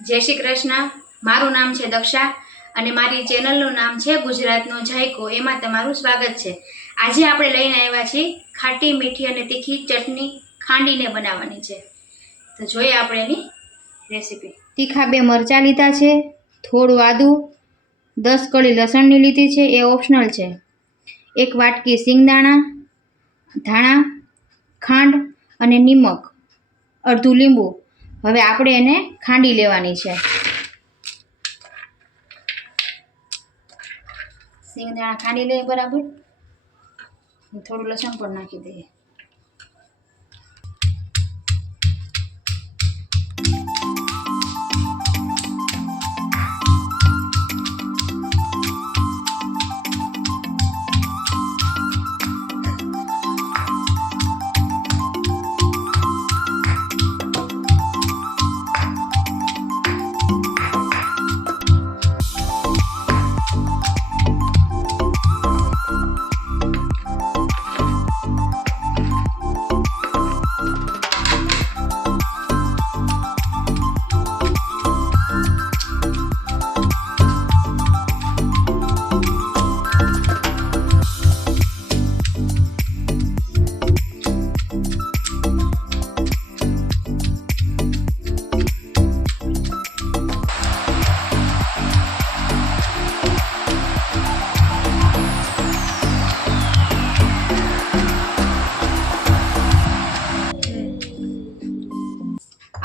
જય શ્રી કૃષ્ણ। મારું નામ છે દક્ષા અને મારી ચેનલનું નામ છે ગુજરાતનો જાયકો। એમાં તમારું સ્વાગત છે। આજે આપણે લઈને આવ્યા છીએ ખાટી મીઠી અને તીખી ચટણી ખાંડીને બનાવવાની છે। તો જોઈએ આપણે એની રેસીપી। તીખા 2 મરચાં લીધા છે, થોડું આદું, 10 કળી લસણની લીધી છે, એ ઓપ્શનલ છે, 1 વાટકી સિંગદાણા, ધાણા, ખાંડ અને નિમક, અડધું લીંબુ। હવે આપણે એને ખાંડી લેવાની છે। સિંગદાણા ખાંડી લઈએ બરાબર, થોડું લસણ પણ નાખી દઈએ।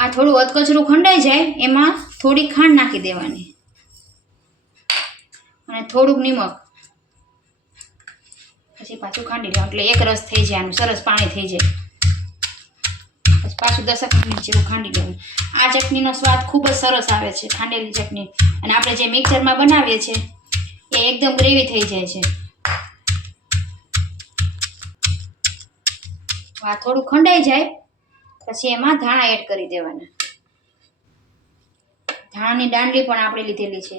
આ થોડું અધકચરું ખંડાઈ જાય એમાં થોડી ખાંડ નાખી દેવાની અને થોડુંક નિમક, પછી પાછું ખાંડી લેવાનું એટલે એક રસ થઈ જાય, આનું સરસ પાણી થઈ જાય। પછી પાછું 10 મિનિટ જેવું ખાંડી લેવાનું। આ ચટણીનો સ્વાદ ખૂબ જ સરસ આવે છે, ખાંડેલી ચટણી। અને આપણે જે મિક્સરમાં બનાવીએ છીએ એ એકદમ ગ્રેવી થઈ જાય છે। આ થોડું ખંડાઈ જાય પછી એમાં ધાણા એડ કરી દેવાના। ધાણાની દાંડલી પણ આપણે લીધેલી છે।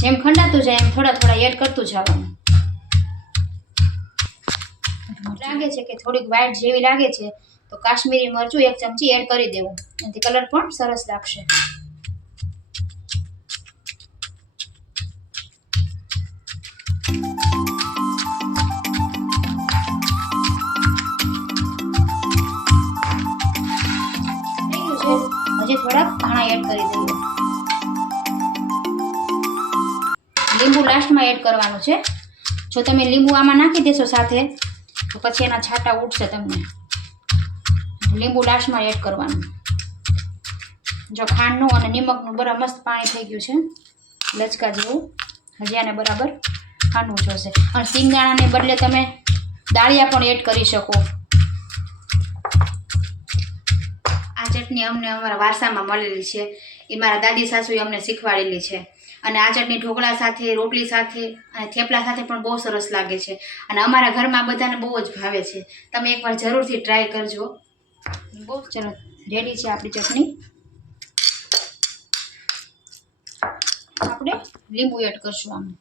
જેમ ખંડાતું જાય એમ થોડા થોડા એડ કરતું જવાનું। લાગે છે કે થોડીક વ્હાઈટ જેવી લાગે છે તો કાશ્મીરી મરચું 1 ચમચી એડ કરી દેવું, એનાથી કલર પણ સરસ લાગશે। હજી થોડાક ધાણા એડ કરી દઈએ। લીંબુ લાસ્ટમાં એડ કરવાનું છે। જો તમે લીંબુ આમાં નાખી દેશો સાથે તો પછી એના છાંટા ઉઠશે તમને, લીંબુ લાસ્ટમાં એડ કરવાનું। જો ખાંડનું અને નિમકનું બરાબર મસ્ત પાણી થઈ ગયું છે લચકા જેવું, હજી આને બરાબર ખાંડવું જોશે। અને સિંગદાણાને બદલે તમે દાળિયા પણ એડ કરી શકો। આ ચટણી અમને અમારા વારસામાં મળેલી છે, એ મારા દાદી સાસુએ અમને શીખવાડેલી છે। અને આ ચટણી ઢોકળા સાથે, રોટલી સાથે અને થેપલા સાથે પણ બહુ સરસ લાગે છે અને અમારા ઘરમાં બધાને બહુ જ ભાવે છે। તમે એકવાર જરૂરથી ટ્રાય કરજો। બહુ ચલો રેડી છે આપણી ચટણી। આપણે લીંબુ એડ કરશું આમાં।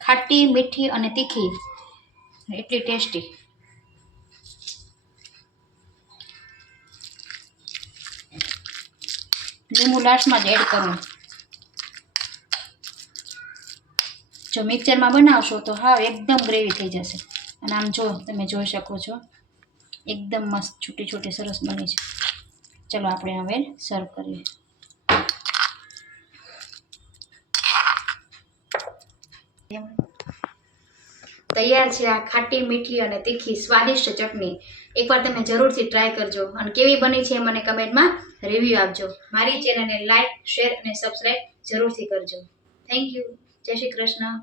ખાટી, મીઠી અને તીખી, એટલી ટેસ્ટી। લીંબુ લાસ્ટમાં જ એડ કરવું। જો મિક્સરમાં બનાવશો તો હા એકદમ ગ્રેવી થઈ જશે। અને આમ જો તમે જોઈ શકો છો એકદમ મસ્ત છૂટી છૂટી સરસ બની છે। ચલો આપણે હવે સર્વ કરીએ। તૈયાર છે આ ખાટી, મીઠી અને તીખી સ્વાદિષ્ટ ચટણી। એકવાર તમે જરૂરથી ટ્રાય કરજો અને કેવી બની છે મને કમેન્ટમાં રિવ્યૂ આપજો। મારી ચેનલને લાઈક, શેર અને સબસ્ક્રાઈબ જરૂરથી કરજો। Thank you. જય શ્રી કૃષ્ણ।